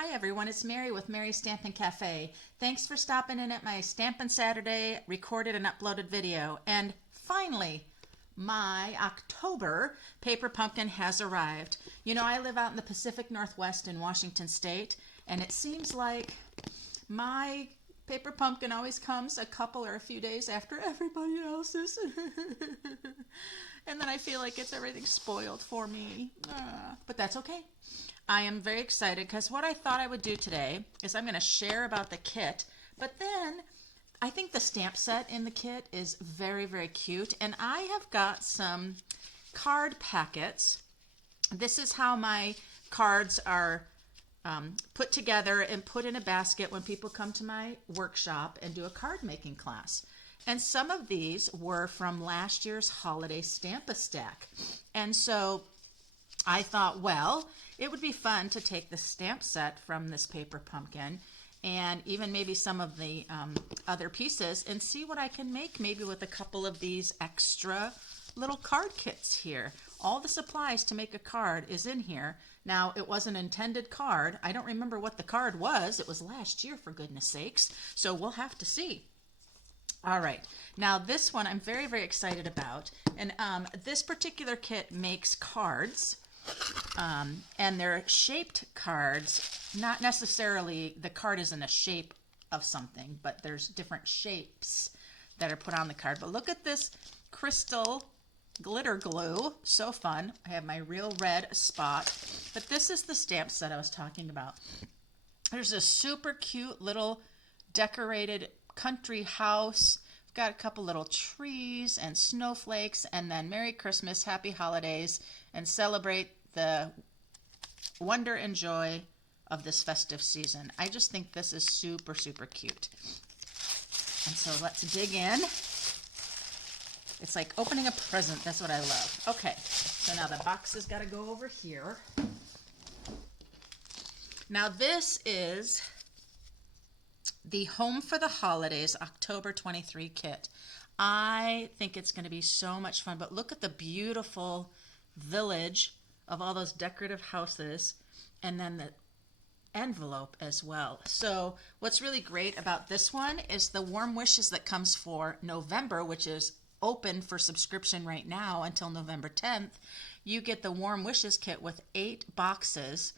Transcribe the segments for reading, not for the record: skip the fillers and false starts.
Hi everyone, it's Mary with Mary's Stampin' Cafe. Thanks for stopping in at my Stampin' Saturday recorded and uploaded video. And finally, my October paper pumpkin has arrived. You know, I live out in the Pacific Northwest in Washington State, and it seems like my paper pumpkin always comes a couple or a few days after everybody else's. And then I feel like it's everything spoiled for me. But that's okay. I am very excited because what I thought I would do today is I'm going to share about the kit, but then I think the stamp set in the kit is very, very cute. And I have got some card packets. This is how my cards are put together and put in a basket when people come to my workshop and do a card making class. And some of these were from last year's holiday Stamp-A-Stack. And so I thought, well, it would be fun to take the stamp set from this paper pumpkin and even maybe some of the other pieces and see what I can make maybe with a couple of these extra little card kits here. All the supplies to make a card is in here. Now, it was an intended card. I don't remember what the card was. It was last year, for goodness sakes. So we'll have to see. All right, now this one I'm very, very excited about. And this particular kit makes cards. And they're shaped cards, not necessarily the card is in a shape of something, but there's different shapes that are put on the card. But look at this crystal glitter glue, so fun. I have my real red spot, but this is the stamp set I was talking about. There's a super cute little decorated country house. We've got a couple little trees and snowflakes, and then Merry Christmas, Happy Holidays, and celebrate the wonder and joy of this festive season. I just think this is super, super cute. And so let's dig in. It's like opening a present. That's what I love. Okay, so now the box has got to go over here. Now this is the Home for the Holidays October 23 kit. I think it's going to be so much fun, but look at the beautiful village of all those decorative houses, and then the envelope as well. So what's really great about this one is the Warm Wishes that comes for November, which is open for subscription right now until November 10th. You get the Warm Wishes kit with 8 boxes,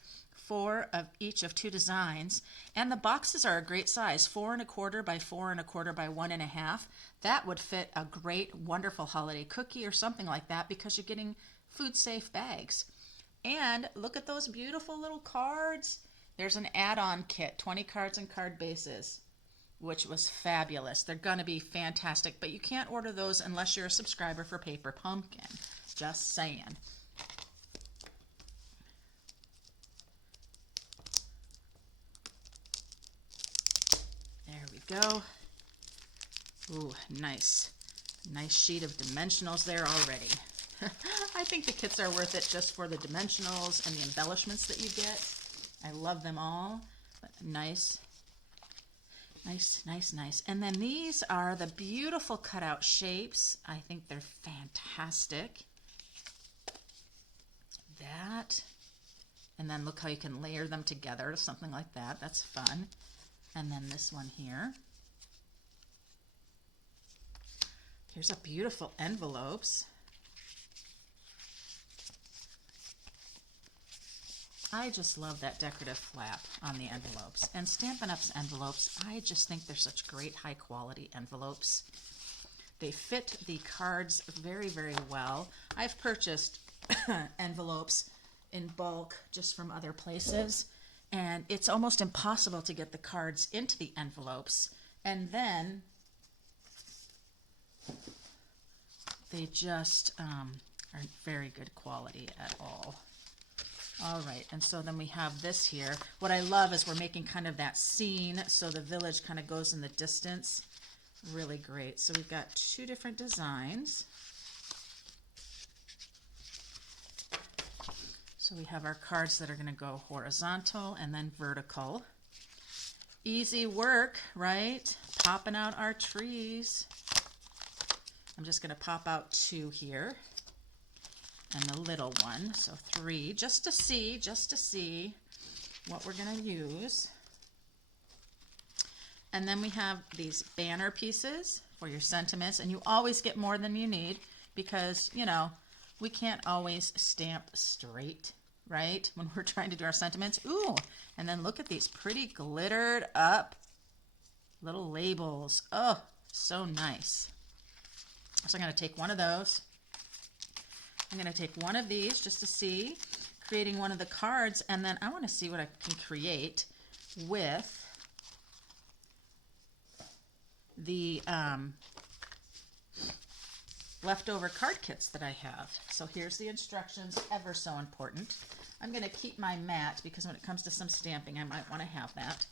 4 of each of 2 designs, and the boxes are a great size, 4 1/4 by 4 1/4 by 1 1/2. That would fit a great, wonderful holiday cookie or something like that because you're getting food safe bags. And look at those beautiful little cards. There's an add-on kit, 20 cards and card bases, which was fabulous. They're gonna be fantastic, but you can't order those unless you're a subscriber for Paper Pumpkin. Just saying. There we go. Ooh, nice. Nice sheet of dimensionals there already. I think the kits are worth it just for the dimensionals and the embellishments that you get. I love them all. But nice. Nice, nice, nice. And then these are the beautiful cutout shapes. I think they're fantastic. That. And then look how you can layer them together, something like that. That's fun. And then this one here. Here's a beautiful envelopes. I just love that decorative flap on the envelopes. And Stampin' Up's envelopes, I just think they're such great high quality envelopes. They fit the cards very, very well. I've purchased envelopes in bulk just from other places, and it's almost impossible to get the cards into the envelopes. And then they just aren't very good quality at all. All right, and so then we have this here. What I love is we're making kind of that scene, so the village kind of goes in the distance. Really great. So we've got 2 different designs. So we have our cards that are going to go horizontal and then vertical. Easy work, right? Popping out our trees. I'm just going to pop out 2 here. And the little one, so 3, just to see. what we're going to use. And then we have these banner pieces for your sentiments, and you always get more than you need because, you know, we can't always stamp straight, right? When we're trying to do our sentiments. Ooh, and then look at these pretty glittered up little labels. Oh, so nice. So I'm going to take one of those. I'm going to take one of these just to see, creating one of the cards, and then I want to see what I can create with the leftover card kits that I have. So here's the instructions, ever so important. I'm going to keep my mat because when it comes to some stamping, I might want to have that.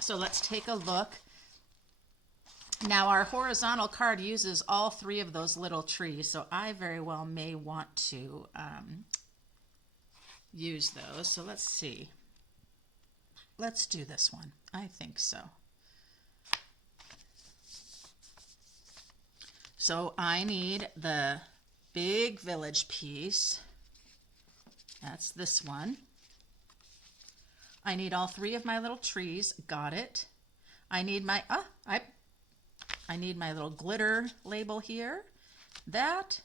So let's take a look. Now our horizontal card uses all three of those little trees, so I very well may want to use those. So let's see. Let's do this one. I think so. So I need the big village piece. That's this one. I need all three of my little trees. Got it. I need my I need my little glitter label here. That.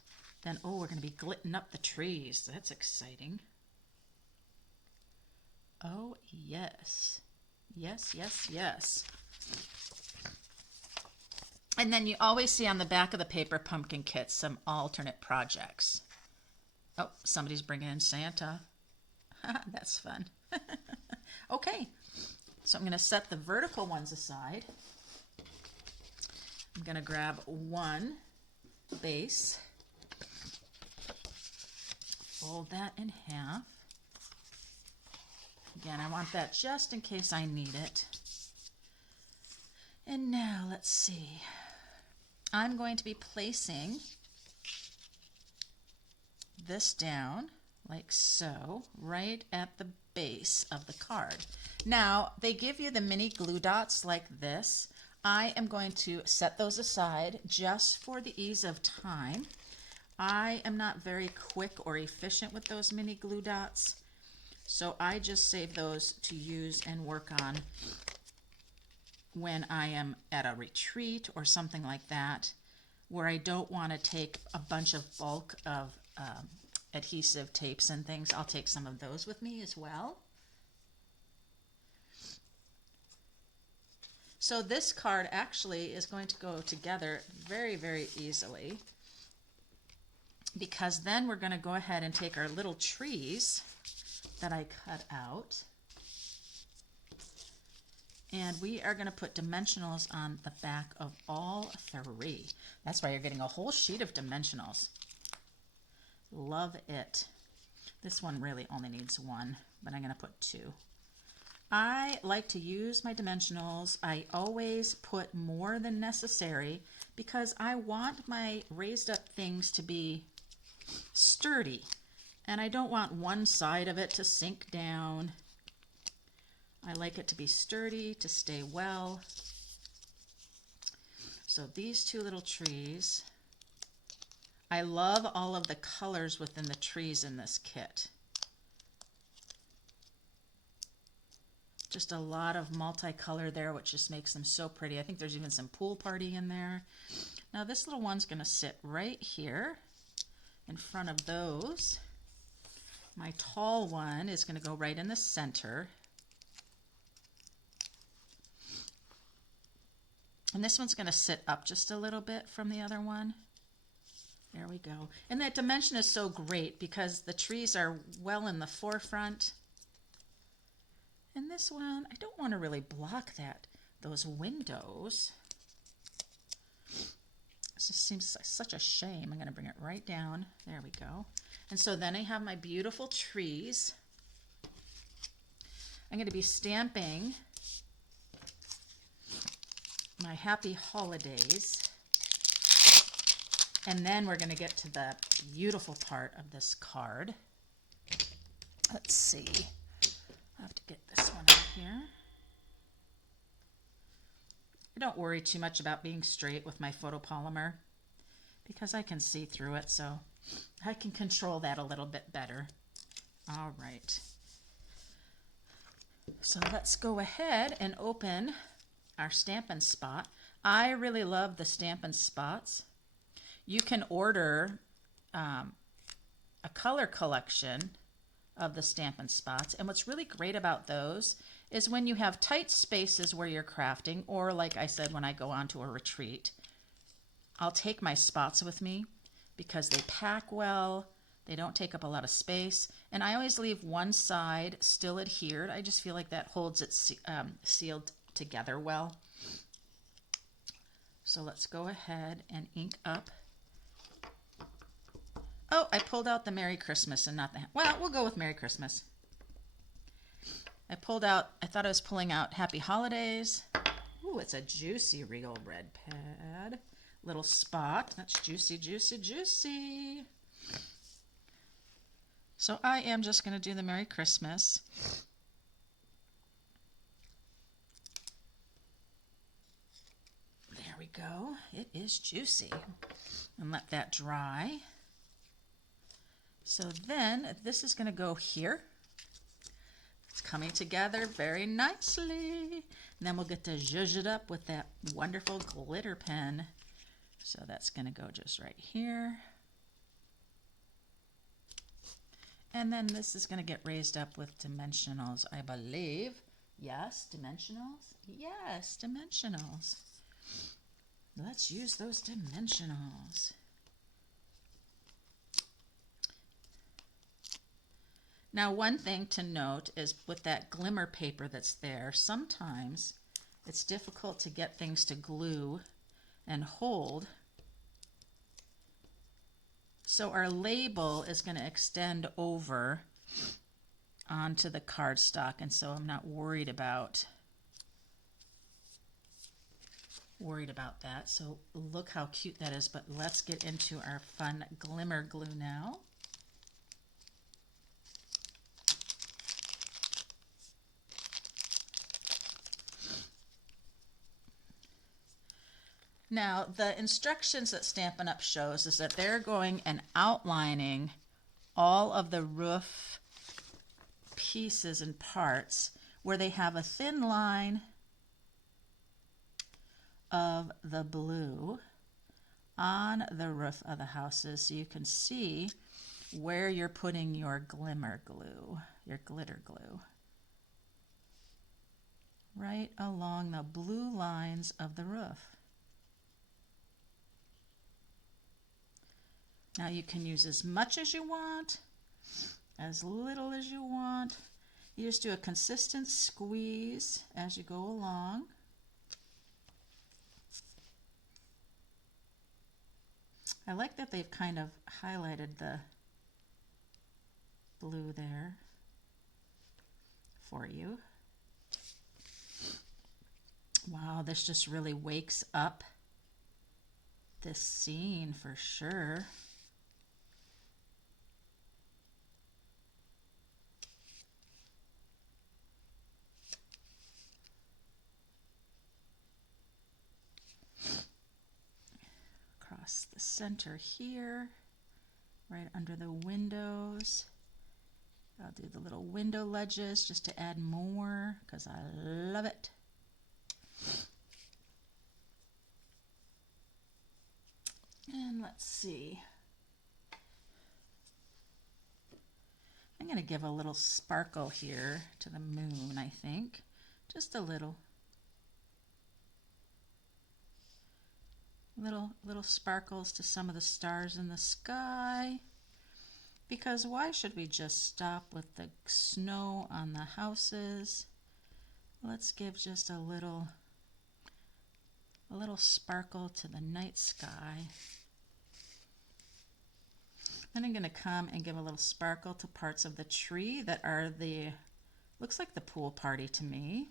Then oh, we're going to be glitting up the trees. That's exciting. Oh, yes. Yes, yes, yes. And then you always see on the back of the paper pumpkin kit some alternate projects. Oh, somebody's bringing in Santa. That's fun. Okay, so I'm going to set the vertical ones aside. I'm going to grab one base, fold that in half. Again, I want that just in case I need it. And now let's see. I'm going to be placing this down like so, right at the base of the card. Now, they give you the mini glue dots like this. I am going to set those aside just for the ease of time. I am not very quick or efficient with those mini glue dots, so I just save those to use and work on when I am at a retreat or something like that, where I don't want to take a bunch of bulk of adhesive tapes and things. I'll take some of those with me as well. So this card actually is going to go together very, very easily, because then we're going to go ahead and take our little trees that I cut out, and we are going to put dimensionals on the back of all three. That's why you're getting a whole sheet of dimensionals. Love it. This one really only needs one, but I'm going to put two. I like to use my dimensionals. I always put more than necessary because I want my raised up things to be sturdy, and I don't want one side of it to sink down. I like it to be sturdy, to stay well. So these two little trees, I love all of the colors within the trees in this kit. Just a lot of multicolor there, which just makes them so pretty. I think there's even some pool party in there. Now this little one's going to sit right here in front of those. My tall one is going to go right in the center. And this one's going to sit up just a little bit from the other one. There we go. And that dimension is so great because the trees are well in the forefront. And this one, I don't want to really block those windows. This just seems such a shame. I'm going to bring it right down. There we go. And so then I have my beautiful trees. I'm going to be stamping my happy holidays. And then we're going to get to the beautiful part of this card. Let's see. I have to get this one out here. I don't worry too much about being straight with my photopolymer because I can see through it, so I can control that a little bit better. All right. So let's go ahead and open our Stampin' Spot. I really love the Stampin' Spots. You can order a color collection of the Stampin' Spots, and what's really great about those is when you have tight spaces where you're crafting, or like I said, when I go on to a retreat, I'll take my spots with me because they pack well, they don't take up a lot of space, and I always leave one side still adhered. I just feel like that holds it sealed together well. So let's go ahead and ink up. Oh, I pulled out the Merry Christmas and not the, well, we'll go with Merry Christmas. I pulled out, I thought I was pulling out Happy Holidays. Ooh, it's a juicy real red pad. Little spot. That's juicy, juicy, juicy. So I am just going to do the Merry Christmas. There we go. It is juicy. And let that dry. So then this is going to go here. It's coming together very nicely. And then we'll get to zhuzh it up with that wonderful glitter pen. So that's going to go just right here. And then this is going to get raised up with dimensionals, I believe. Yes, dimensionals? Yes, dimensionals. Let's use those dimensionals. Now, one thing to note is with that glimmer paper that's there, sometimes it's difficult to get things to glue and hold. So our label is going to extend over onto the cardstock, and so I'm not worried about that. So look how cute that is, but let's get into our fun glimmer glue now. Now, the instructions that Stampin' Up! Shows is that they're going and outlining all of the roof pieces and parts where they have a thin line of the blue on the roof of the houses so you can see where you're putting your glimmer glue, your glitter glue. Right along the blue lines of the roof. Now you can use as much as you want, as little as you want. You just do a consistent squeeze as you go along. I like that they've kind of highlighted the blue there for you. Wow, this just really wakes up this scene for sure. Across the center here, right under the windows. I'll do the little window ledges just to add more because I love it. And let's see. I'm going to give a little sparkle here to the moon, I think. Just a little. Little sparkles to some of the stars in the sky. Because why should we just stop with the snow on the houses? Let's give just a little sparkle to the night sky. Then I'm going to come and give a little sparkle to parts of the tree that are looks like the pool party to me.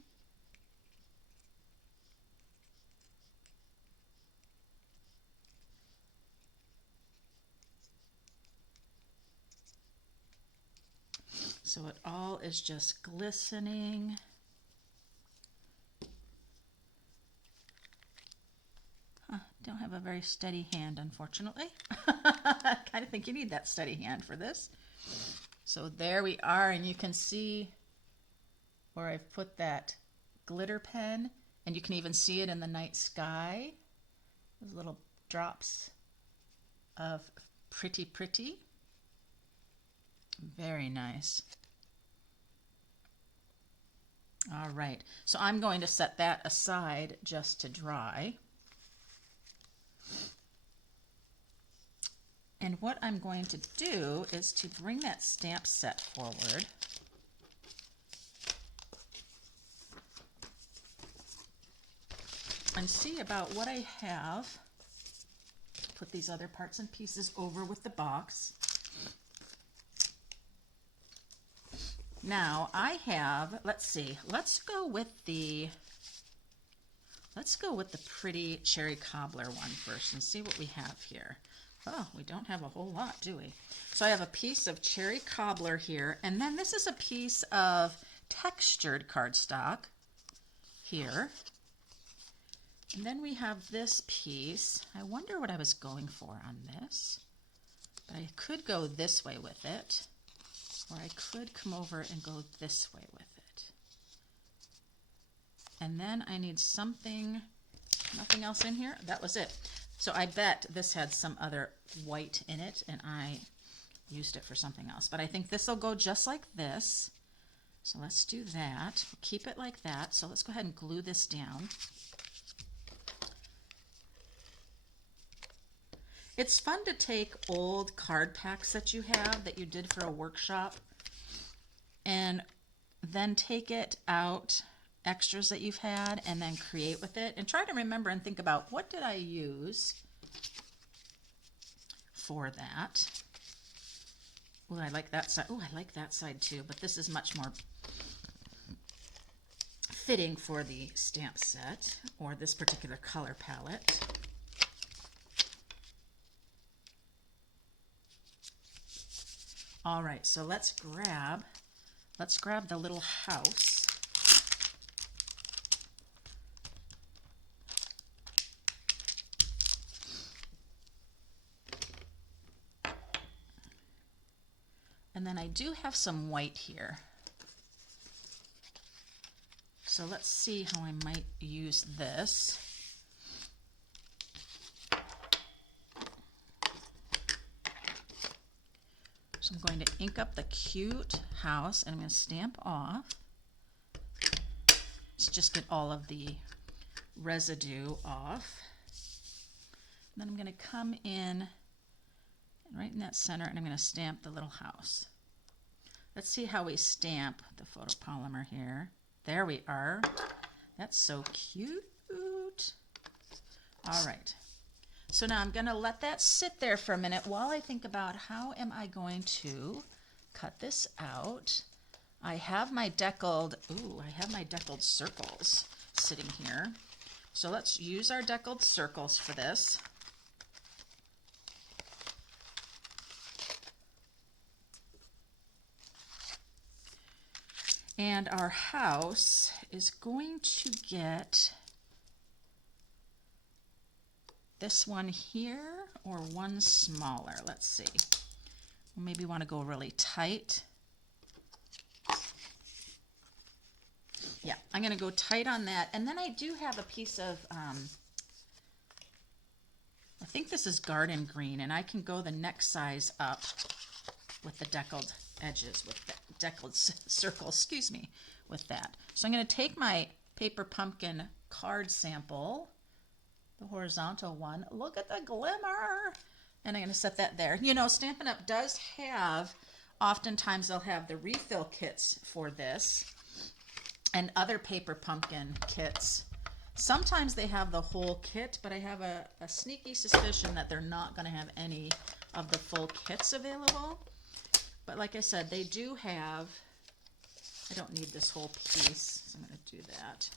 So it all is just glistening. Don't have a very steady hand, unfortunately. I kind of think you need that steady hand for this. So there we are, and you can see where I've put that glitter pen, and you can even see it in the night sky. Those little drops of pretty, pretty. Very nice. All right, so I'm going to set that aside just to dry. And what I'm going to do is to bring that stamp set forward. And see about what I have. Put these other parts and pieces over with the box. Now I have, let's see, let's go with the pretty cherry cobbler one first and see what we have here. Oh, we don't have a whole lot, do we? So I have a piece of cherry cobbler here, and then this is a piece of textured cardstock here. And then we have this piece. I wonder what I was going for on this, but I could go this way with it. Or I could come over and go this way with it. And then I need something, nothing else in here. That was it. So I bet this had some other white in it and I used it for something else. But I think this will go just like this. So let's do that. Keep it like that. So let's go ahead and glue this down. It's fun to take old card packs that you have that you did for a workshop and then take it out, extras that you've had, and then create with it and try to remember and think about what did I use for that. Oh, I like that side. Oh, I like that side too, but this is much more fitting for the stamp set or this particular color palette. All right, so let's grab the little house. And then I do have some white here. So let's see how I might use this. So I'm going to ink up the cute house and I'm going to stamp off. Let's just get all of the residue off. And then I'm going to come in right in that center and I'm going to stamp the little house. Let's see how we stamp the photopolymer here. There we are. That's so cute. All right. So now I'm going to let that sit there for a minute while I think about how am I going to cut this out. I have my deckled circles sitting here. So let's use our deckled circles for this. And our house is going to get this one here or one smaller. Let's see. Maybe want to go really tight. Yeah, I'm going to go tight on that. And then I do have a piece of, I think this is garden green, and I can go the next size up with the deckled edges, with the deckled circle, excuse me, with that. So I'm going to take my paper pumpkin card sample, the horizontal one. Look at the glimmer. And I'm going to set that there. You know, Stampin' Up! Does have, oftentimes they'll have the refill kits for this and other paper pumpkin kits. Sometimes they have the whole kit, but I have a sneaky suspicion that they're not going to have any of the full kits available. But like I said, they do have, I don't need this whole piece, so I'm going to do that.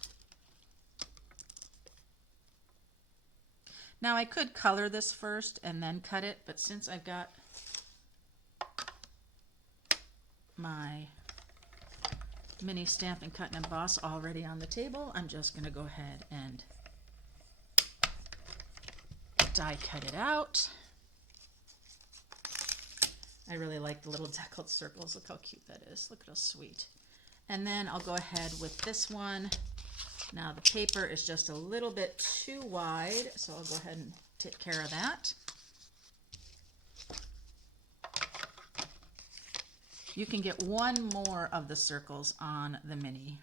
Now I could color this first and then cut it, but since I've got my mini Stampin' Cut and Emboss already on the table, I'm just going to go ahead and die cut it out. I really like the little deckled circles. Look how cute that is. Look at how sweet. And then I'll go ahead with this one. Now the paper is just a little bit too wide, so I'll go ahead and take care of that. You can get one more of the circles on the mini.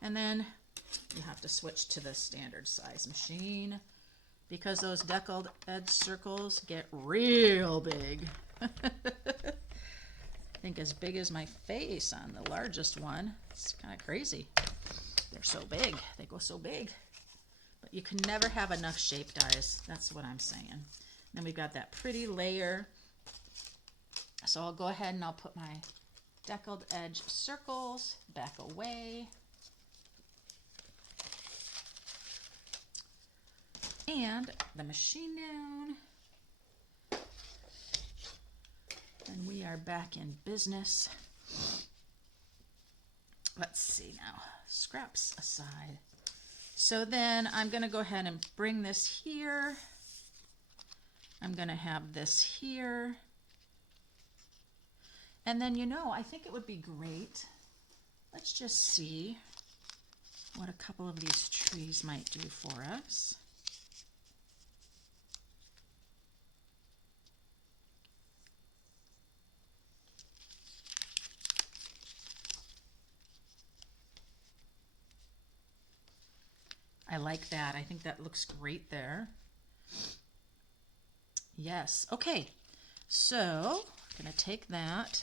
And then you have to switch to the standard size machine because those deckled edge circles get real big. I think as big as my face on the largest one. It's kind of crazy. They're so big. They go so big. But you can never have enough shape, guys. That's what I'm saying. Then we've got that pretty layer. So I'll go ahead and I'll put my deckled edge circles back away. And the machine down. And we are back in business. Let's see now, scraps aside. So then I'm going to go ahead and bring this here. I'm going to have this here. And then, you know, I think it would be great. Let's just see what a couple of these trees might do for us. I like that. I think that looks great there. Yes. Okay. So I'm going to take that.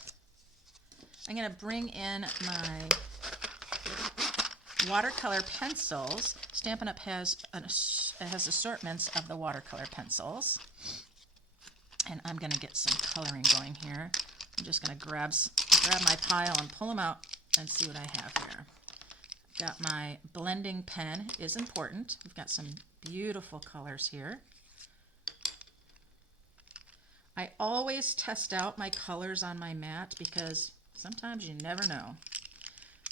I'm going to bring in my watercolor pencils. Stampin' Up! has assortments of the watercolor pencils. And I'm going to get some coloring going here. I'm just going to grab my pile and pull them out and see what I have here. Got my blending pen is important. We've got some beautiful colors here. I always test out my colors on my mat because sometimes you never know.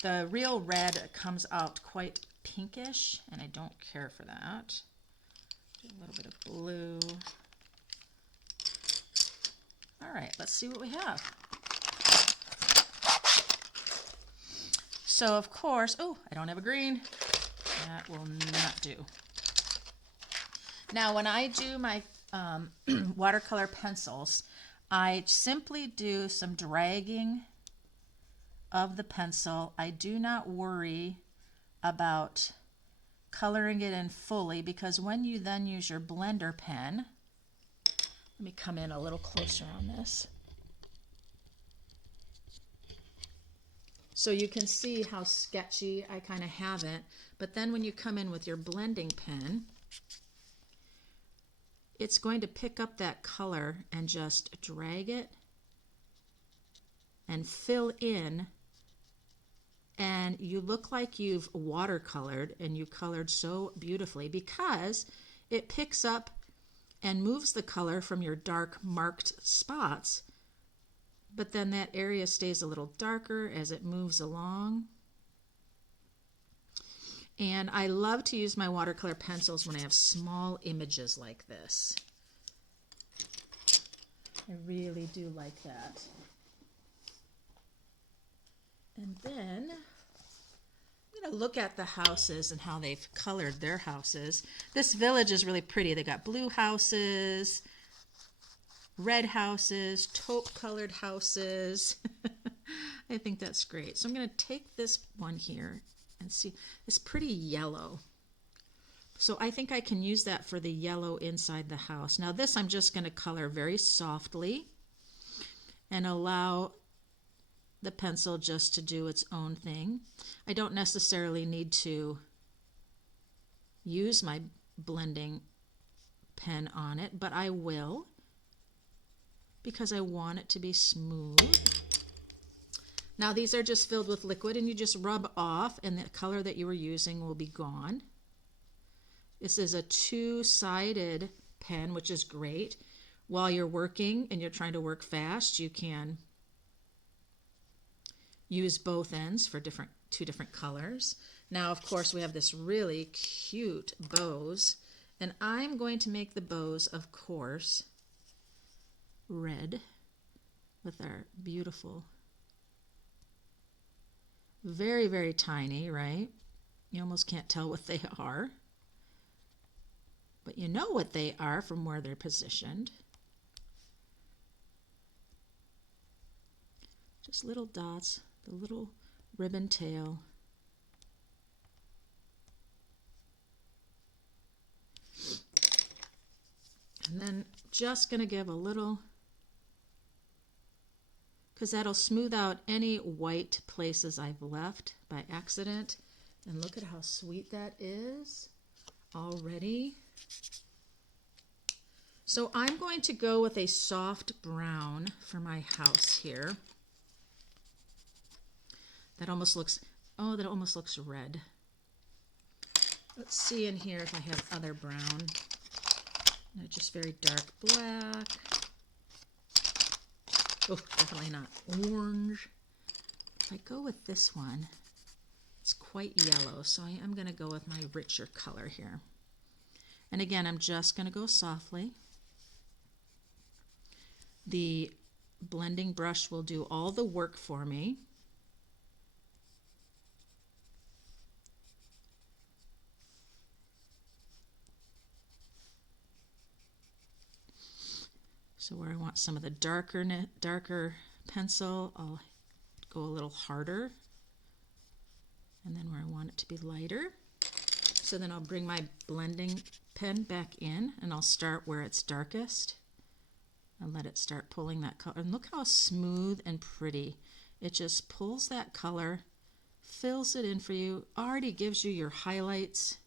The real red comes out quite pinkish, and I don't care for that. Do a little bit of blue. All right, let's see what we have. So of course, oh, I don't have a green. That will not do. Now when I do my watercolor pencils, I simply do some dragging of the pencil. I do not worry about coloring it in fully because when you then use your blender pen, let me come in a little closer on this. So you can see how sketchy I kind of have it, but then when you come in with your blending pen, it's going to pick up that color and just drag it and fill in, and you look like you've watercolored, and you colored so beautifully because it picks up and moves the color from your dark marked spots, but then that area stays a little darker as it moves along. And I love to use my watercolor pencils when I have small images like this. I really do like that. And then I'm going to look at the houses and how they've colored their houses. This village is really pretty. They got blue houses, red houses, taupe colored houses. I think that's great. So I'm going to take this one here and see. It's pretty yellow. So I think I can use that for the yellow inside the house. Now this I'm just going to color very softly and allow the pencil just to do its own thing. I don't necessarily need to use my blending pen on it, but I will because I want it to be smooth. Now these are just filled with liquid and you just rub off and the color that you were using will be gone. This is a two-sided pen, which is great. While you're working and you're trying to work fast, you can use both ends for two different colors. Now, of course, we have this really cute bows, and I'm going to make the bows, of course, red with our beautiful Very, very tiny, right? You almost can't tell what they are. But you know what they are from where they're positioned. Just little dots, the little ribbon tail. And then just going to give a little, because that'll smooth out any white places I've left by accident. And look at how sweet that is already. So I'm going to go with a soft brown for my house here. That almost looks, oh, that almost looks red. Let's see in here if I have other brown. No, just very dark black. Oh, definitely not orange. If I go with this one, it's quite yellow, so I am going to go with my richer color here. And again, I'm just going to go softly. The blending brush will do all the work for me. So where I want some of the darker pencil, I'll go a little harder. And then where I want it to be lighter. So then I'll bring my blending pen back in and I'll start where it's darkest and let it start pulling that color. And look how smooth and pretty. It just pulls that color, fills it in for you, already gives you your highlights.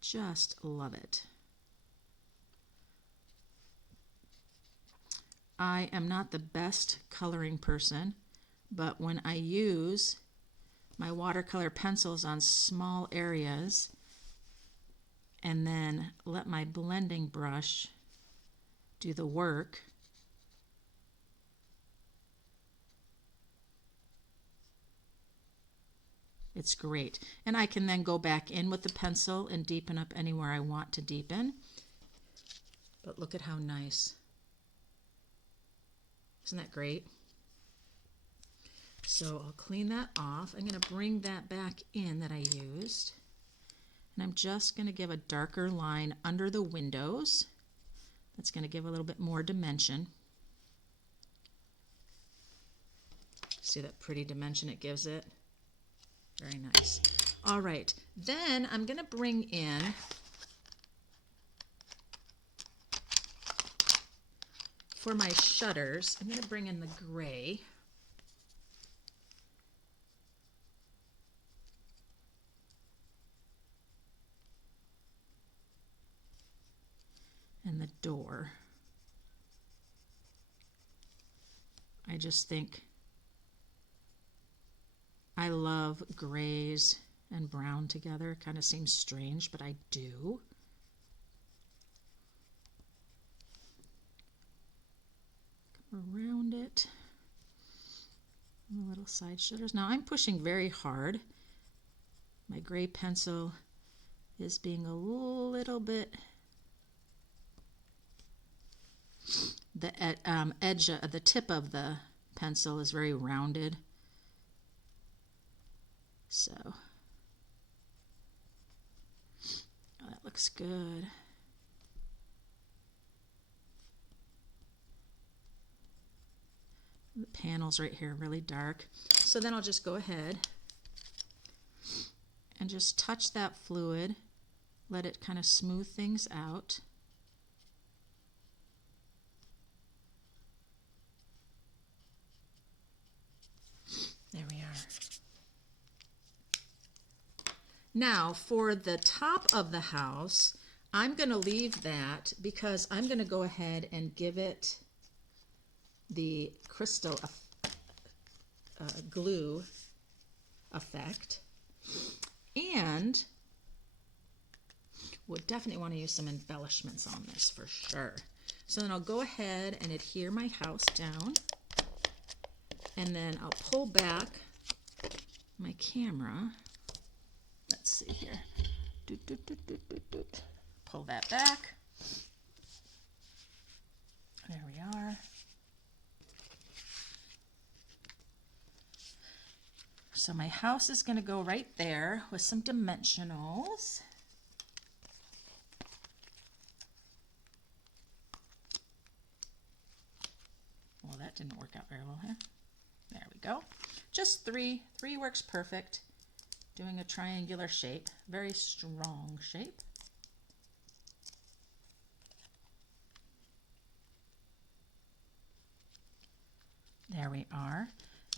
Just love it. I am not the best coloring person, but when I use my watercolor pencils on small areas and then let my blending brush do the work, it's great. And I can then go back in with the pencil and deepen up anywhere I want to deepen. But look at how nice. Isn't that great? So I'll clean that off. I'm going to bring that back in that I used. And I'm just going to give a darker line under the windows. That's going to give a little bit more dimension. See that pretty dimension it gives it? Very nice. All right, then I'm going to bring in for my shutters, I'm going to bring in the gray. And the door. I just think I love grays and brown together. Kind of seems strange, but I do. Around it, and the little side shutters. Now I'm pushing very hard. My gray pencil is being a little bit, the edge, the tip of the pencil is very rounded. So, oh, that looks good. The panels right here really dark. So then I'll just go ahead and just touch that fluid, let it kind of smooth things out. There we are. Now for the top of the house, I'm going to leave that because I'm going to go ahead and give it the crystal glue effect, and would definitely want to use some embellishments on this for sure. So then I'll go ahead and adhere my house down, and then I'll pull back my camera. Let's see here. Pull that back. There we are. So my house is going to go right there with some dimensionals. Well, that didn't work out very well here. There we go. Just three. Three works perfect. Doing a triangular shape. Very strong shape. There we are.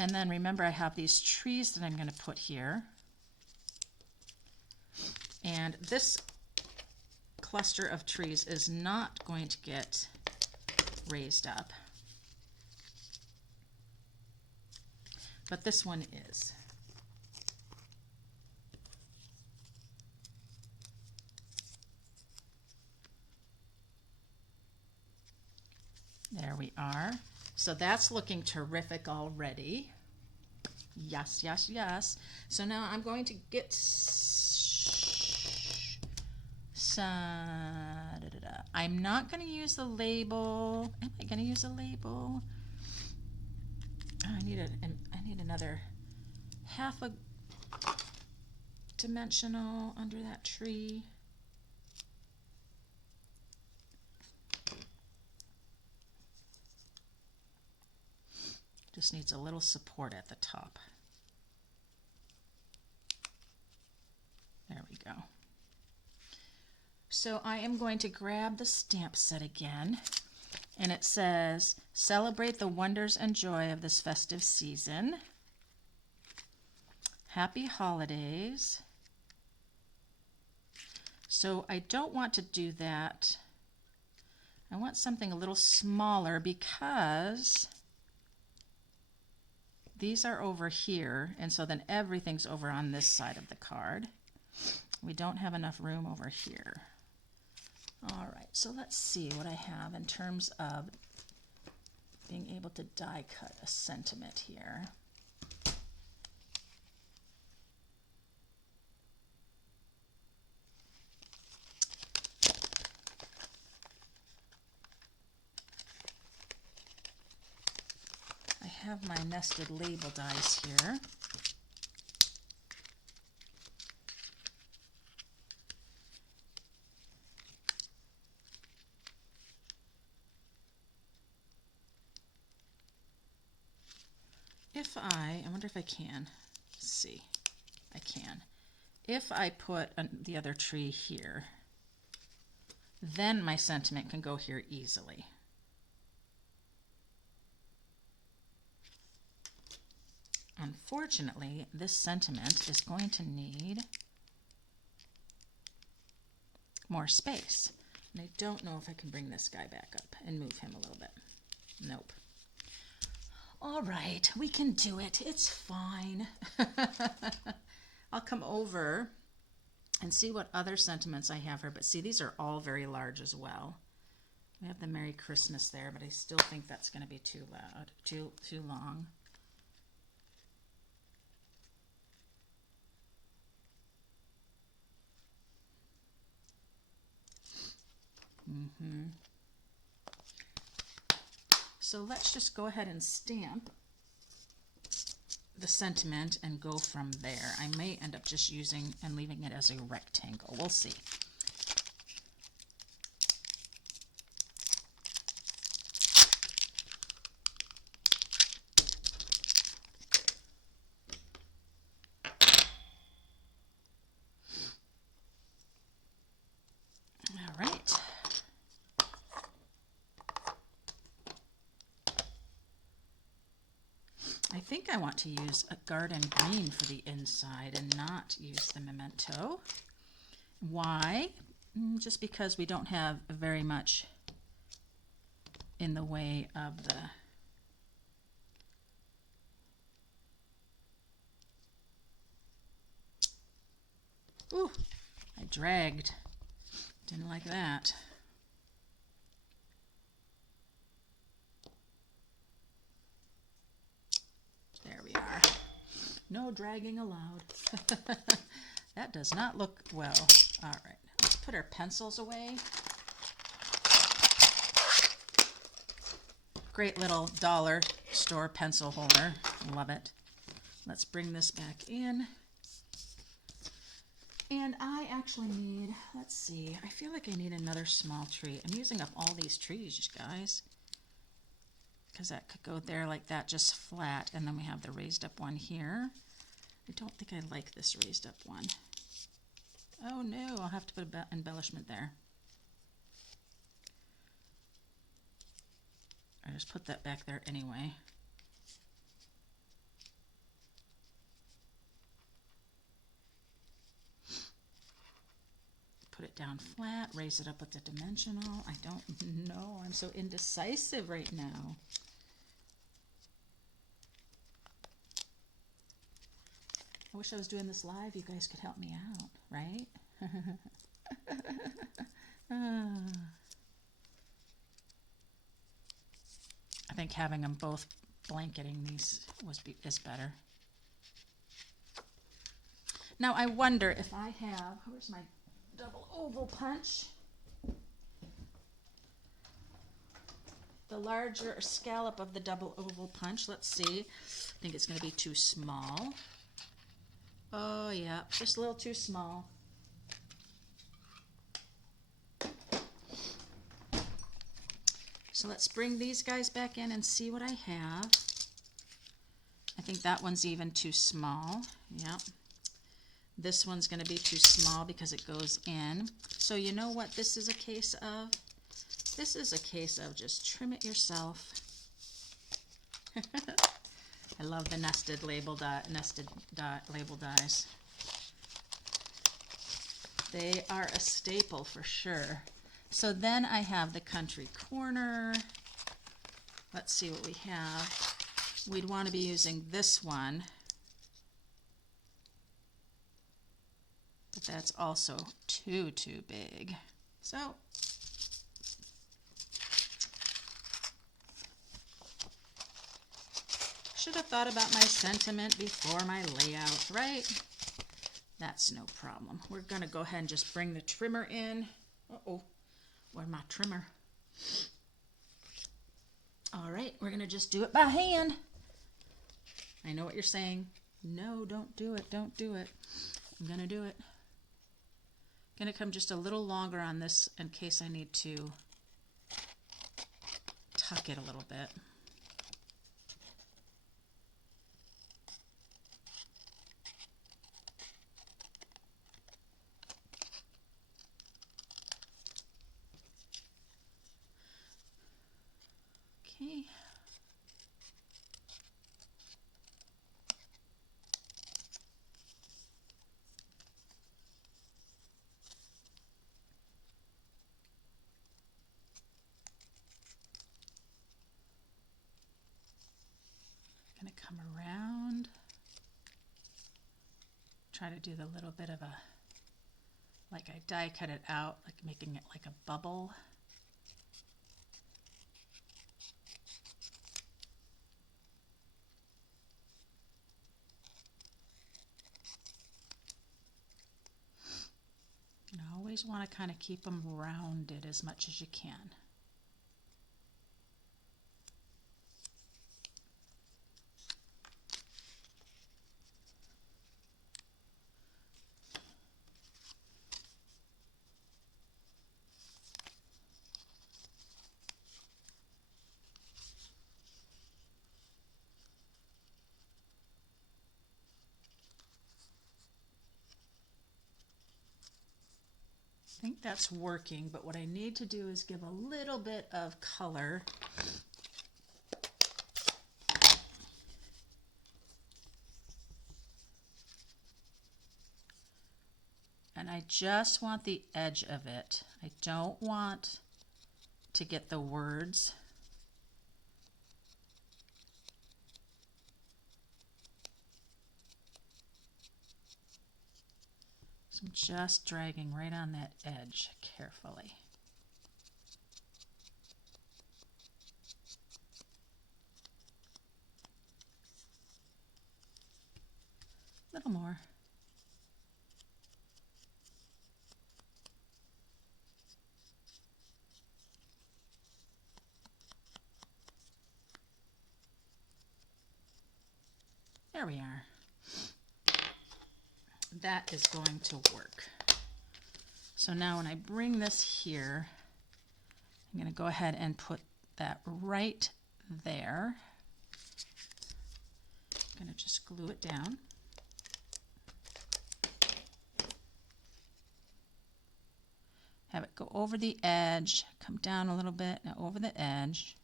And then remember, I have these trees that I'm going to put here. And this cluster of trees is not going to get raised up. But this one is. There we are. So that's looking terrific already. Yes, yes, yes. So now I'm going to get some... I'm not going to use the label. Am I going to use a label? Oh, I need another half a dimensional under that tree. Just needs a little support at the top. There we go. So I am going to grab the stamp set again, and it says, "Celebrate the wonders and joy of this festive season. Happy holidays." So I don't want to do that. I want something a little smaller because these are over here, and so then everything's over on this side of the card. We don't have enough room over here. All right, so let's see what I have in terms of being able to die cut a sentiment here. I have my nested label dies here. I wonder if I can. Let's see. I can. If I put the other tree here, then my sentiment can go here easily. Unfortunately, this sentiment is going to need more space. And I don't know if I can bring this guy back up and move him a little bit. Nope. All right, we can do it. It's fine. I'll come over and see what other sentiments I have here. But see, these are all very large as well. We have the Merry Christmas there, but I still think that's going to be too loud, too long. So let's just go ahead and stamp the sentiment and go from there. I may end up just using and leaving it as a rectangle. We'll see. All right. I think I want to use a garden green for the inside and not use the memento. Why? Just because we don't have very much in the way of the ooh, I dragged. Didn't like that. There we are. No dragging allowed. That does not look well. All right, let's put our pencils away. Great little dollar store pencil holder. Love it. Let's bring this back in. And I actually need, let's see, I feel like I need another small tree. I'm using up all these trees, guys, because that could go there like that, just flat. And then we have the raised up one here. I don't think I like this raised up one. Oh no, I'll have to put an embellishment there. I just put that back there anyway. Put it down flat, raise it up with the dimensional. I don't know. I'm so indecisive right now. I wish I was doing this live. You guys could help me out, right? I think having them both blanketing these is better. Now I wonder if I have, where's my double oval punch? The larger scallop of the double oval punch. Let's see. I think it's going to be too small. Oh yeah, just a little too small. So let's bring these guys back in and see what I have. I think that one's even too small. Yep. This one's going to be too small because it goes in. So you know what this is a case of? This is a case of just trim it yourself. I love the nested label label dies. They are a staple for sure. So then I have the country corner. Let's see what we have. We'd want to be using this one. But that's also too big. So should have thought about my sentiment before my layout, right? That's no problem. We're going to go ahead and just bring the trimmer in. Uh-oh, where's my trimmer? All right, we're going to just do it by hand. I know what you're saying. No, don't do it. Don't do it. I'm going to do it. Going to come just a little longer on this in case I need to tuck it a little bit. Okay. Gonna come around, try to do the little bit of a, like I die cut it out, like making it like a bubble. You always want to kind of keep them rounded as much as you can. I think that's working, but what I need to do is give a little bit of color. And I just want the edge of it. I don't want to get the words. So I'm just dragging right on that edge carefully. A little more. There we are. that is going to work. So now when I bring this here, I'm going to go ahead and put that right there. I'm going to just glue it down. Have it go over the edge, come down a little bit, now over the edge.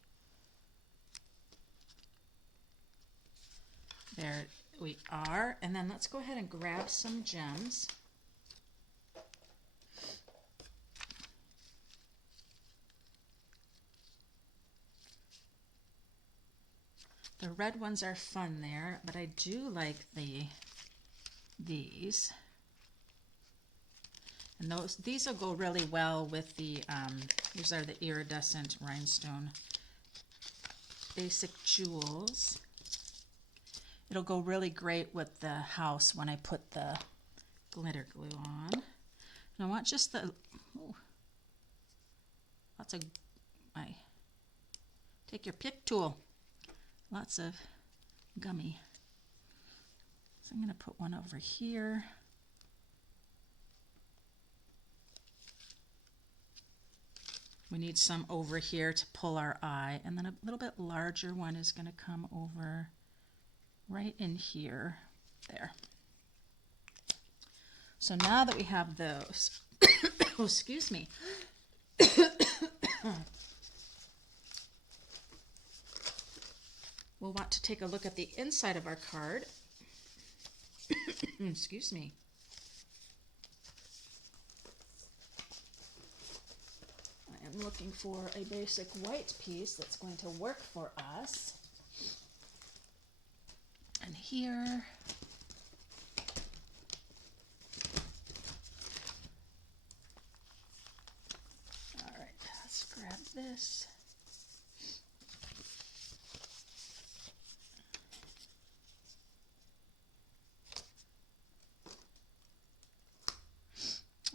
There we are. And then let's go ahead and grab some gems. The red ones are fun there, but I do like these. And these will go really well with the, these are the iridescent rhinestone basic jewels. It'll go really great with the house when I put the glitter glue on. And I want just the, lots of, take your pick tool. Lots of gummy. So I'm going to put one over here. We need some over here to pull our eye, and then a little bit larger one is going to come over right in here. There. So now that we have those, oh, excuse me. We'll want to take a look at the inside of our card. Excuse me. I am looking for a basic white piece that's going to work for us. And here, all right, let's grab this.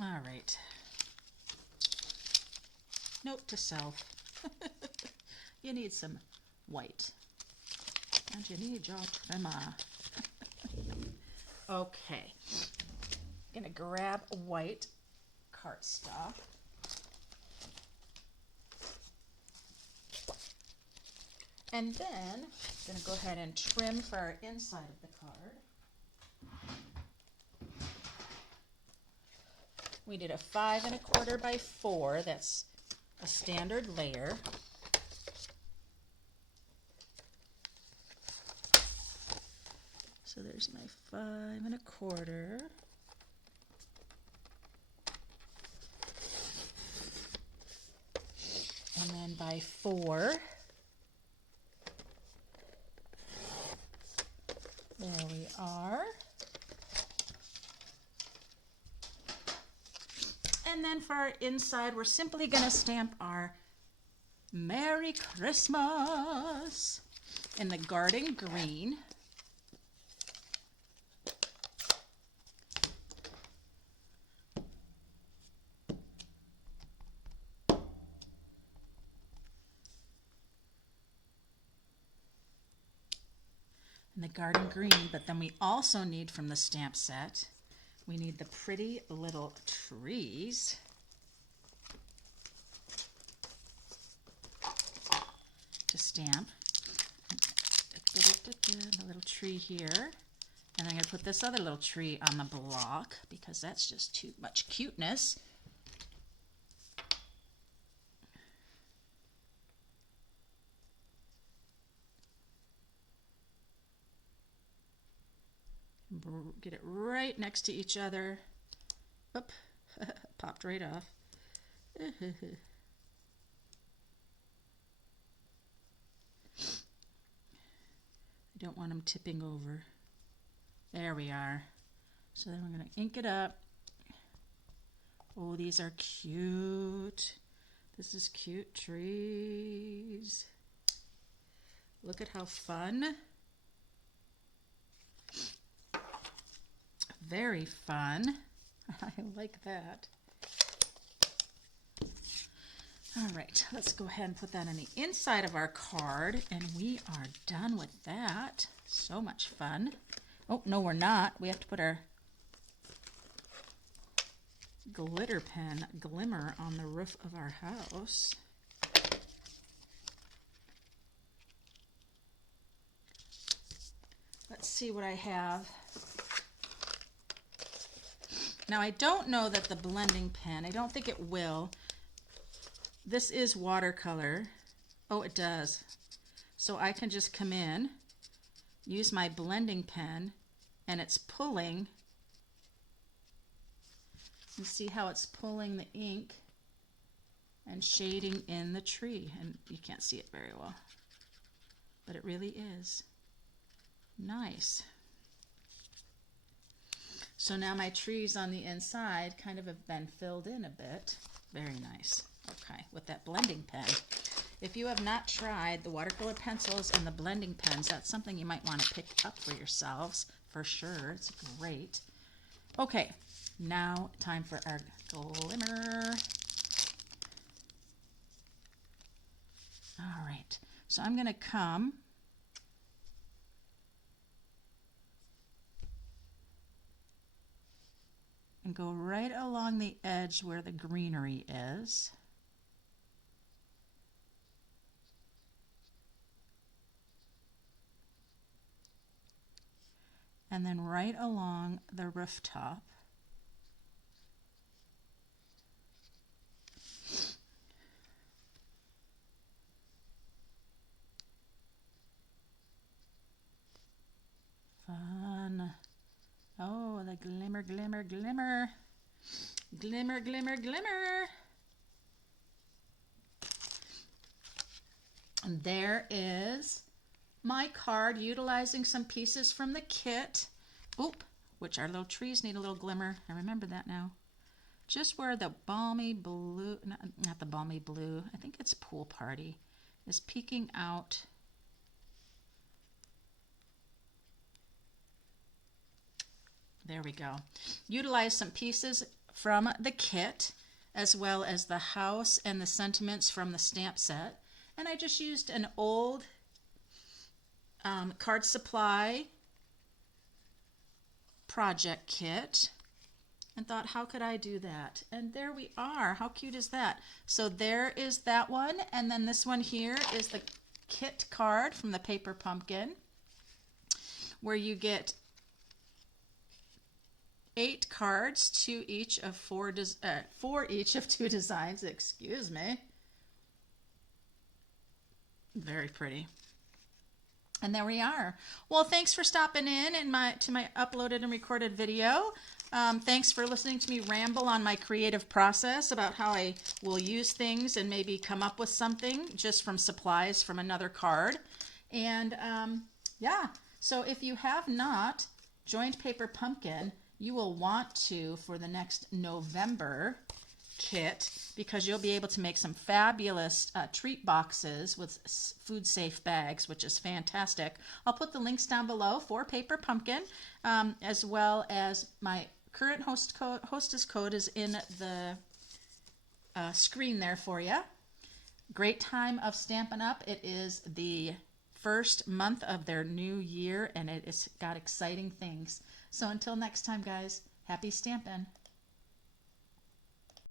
All right. Note to self. You need some white. And you need your trimmer. Okay. I'm going to grab white cardstock. And then I'm going to go ahead and trim for our inside of the card. We did a 5 1/4 by 4. That's a standard layer. So there's my 5 1/4. And then by 4. There we are. And then for our inside, we're simply going to stamp our Merry Christmas in the garden green. In the garden green, but then we also need from the stamp set, we need the pretty little trees. To stamp. The little tree here. And I'm going to put this other little tree on the block because that's just too much cuteness. Get it right next to each other. Oop, popped right off. I don't want them tipping over. There we are. So then we're going to ink it up. Oh, these are cute. This is cute trees. Look at how fun. Very fun. I like that. All right, let's go ahead and put that on the inside of our card, and we are done with that. So much fun. Oh, no, we're not. We have to put our glitter pen glimmer on the roof of our house. Let's see what I have. Now I don't know that the blending pen, I don't think it will. This is watercolor. Oh, it does. So I can just come in, use my blending pen, and it's pulling. You see how it's pulling the ink and shading in the tree. And you can't see it very well, but it really is nice. So now my trees on the inside kind of have been filled in a bit. Very nice. Okay, with that blending pen. If you have not tried the watercolor pencils and the blending pens, that's something you might want to pick up for yourselves, for sure. It's great. Okay, now time for our glimmer. All right, so I'm going to come and go right along the edge where the greenery is. And then right along the rooftop. Fun. Oh, the glimmer, glimmer, glimmer. Glimmer, glimmer, glimmer. And there is my card utilizing some pieces from the kit. Oop, which our little trees need a little glimmer. I remember that now. Just where the balmy blue, not the balmy blue, I think it's Pool Party, is peeking out. There we go. Utilize some pieces from the kit, as well as the house and the sentiments from the stamp set. And I just used an old card supply project kit and thought, how could I do that? And there we are. How cute is that? So there is that one. And then this one here is the kit card from the Paper Pumpkin, where you get 8 cards to each of for each of 2 designs. Excuse me. Very pretty. And there we are. Well, thanks for stopping in to my uploaded and recorded video. Thanks for listening to me ramble on my creative process about how I will use things and maybe come up with something just from supplies from another card. And yeah, so if you have not joined Paper Pumpkin, you will want to for the next November kit, because you'll be able to make some fabulous treat boxes with food safe bags, which is fantastic. I'll put the links down below for Paper Pumpkin, as well as my current hostess code is in the screen there for you. Great time of Stampin' Up! It is the first month of their new year, and it has got exciting things. So until next time, guys, happy stampin'.